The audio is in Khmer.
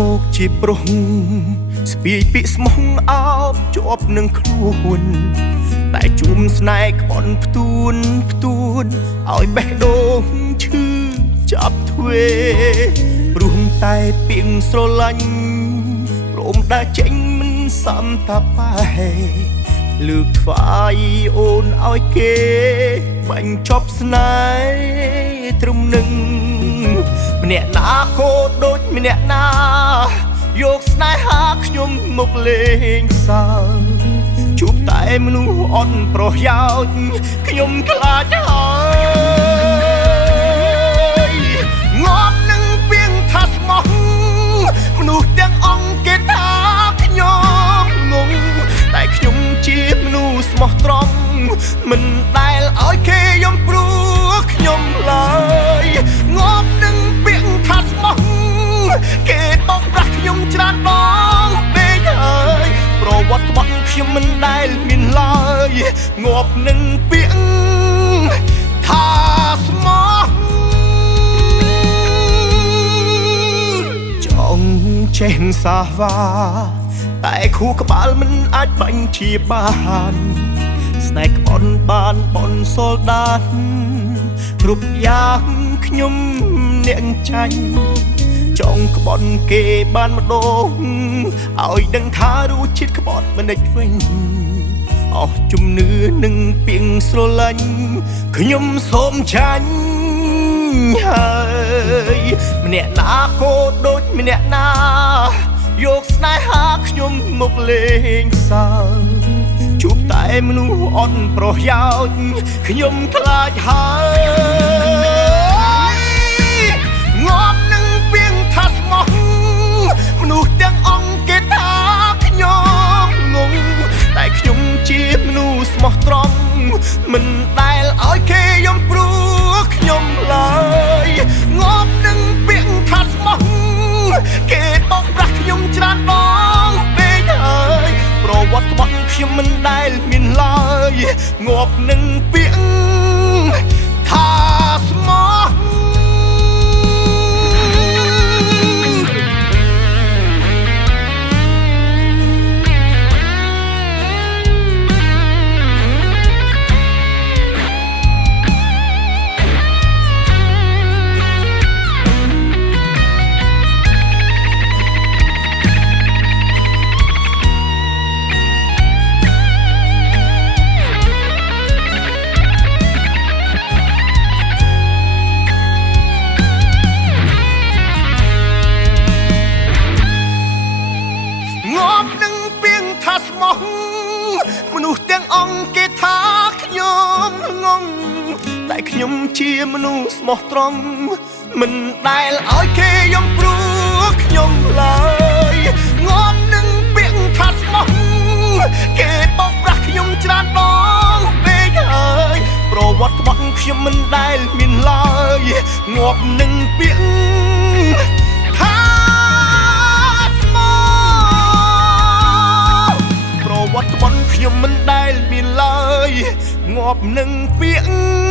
មកជាប្រុសស្ពាយពាក្យស្មោះអោបជាប់នឹងខ្លួនតែជុំស្នេហ៍ក្បន់ផ្ទួនឲ្យបេះដូងឈឺចាប់ទ្វេរួមតែពីងស្រឡាញ់ព្រមដើរចេញមិនសំតាប៉ែលើកថ្វាយអូនឲ្យគេបាញ់ចប់ស្នេហ៍ត្រឹមនឹងម្នាក់ណាក៏ដូចម្នាក់ណាយកស្នេហាខ្ញុំមកលេងសើជួបតែមនុស្សអន់ប្រយោជន៍ខ្ញុំខ្លាចហើយងាប់នឹងពីងថាស្មោះមនុស្សទាំងអង្គគេថាខ្ញុំងងតែខ្ញុំជាមនុស្សស្មោះត្រង់មិនដែលឲ្យគេយំព្រោះខ្ញុំឡើយងាប់នឹងពីងថាស្មោះគេបោកប្រាស់ខ្ញុំច្រើនដងពេកហើយប្រវត្តិក្បត់ខ្ញុំមិនដែលមានឡើយងាប់នឹងពាក្យថាស្មោះចង់ចេះសាវ៉ាតែខួរក្បាលមិនអាចបាញ់ជាបានស្នេហ៍ក្បន់បានបនសូលដានគ្រប់យ៉ាងខ្ញុំអ្នកចាញ់ចង់ក្បន់គេបានម្ដងឲ្យដឹងថារសជាតិក្បត់មិនដេចវិញអស់ជំនឿនឹងពីងស្រឡាញ់ខ្ញុំសូមចាញ់ហើយម្នាក់ណាក៏ដូចម្នាក់ណាយកស្នេហាខ្ញុំមកលេងសើជួបតែមនុស្សអន់ប្រយោជន៍ខ្ញុំខ្លាចហើយងាប់នឹងពីងថាស្មោះមនុស្សទាំងអង្គគេថាខ្ញុំងងតែខ្ញុំជាមនុស្សស្មោះត្រង់មិនដែលឲ្យគេយំព្រោះខ្ញុំឡើយងាប់នឹងពីងថាស្មោះគេបោកប្រាស់ខ្ញុំច្រើនដងពេកហើយប្រវត្តិក្បត់ខ្ញុំមិនដែលមានឡើយងាប់នឹងពាក្យថាស្មោះមនុស្សទាំងអង្គគេថាខ្ញុំងងតែខ្ញុំជាមនុស្សស្មោះត្រង់មិនដែលឲ្យគេយំព្រោះខ្ញុំឡើយងាប់នឹងពាក្យថាស្មោះគេបោកប្រាស់ខ្ញុំច្រើនដងពេកហើយប្រវត្តិក្បត់ខ្ញុំមិនដែលមានឡើយងាប់នឹងពាក្យវត្តក្បន់ខ្ញុំមិនដែលមានឡើយងាប់នឹងពាក្យ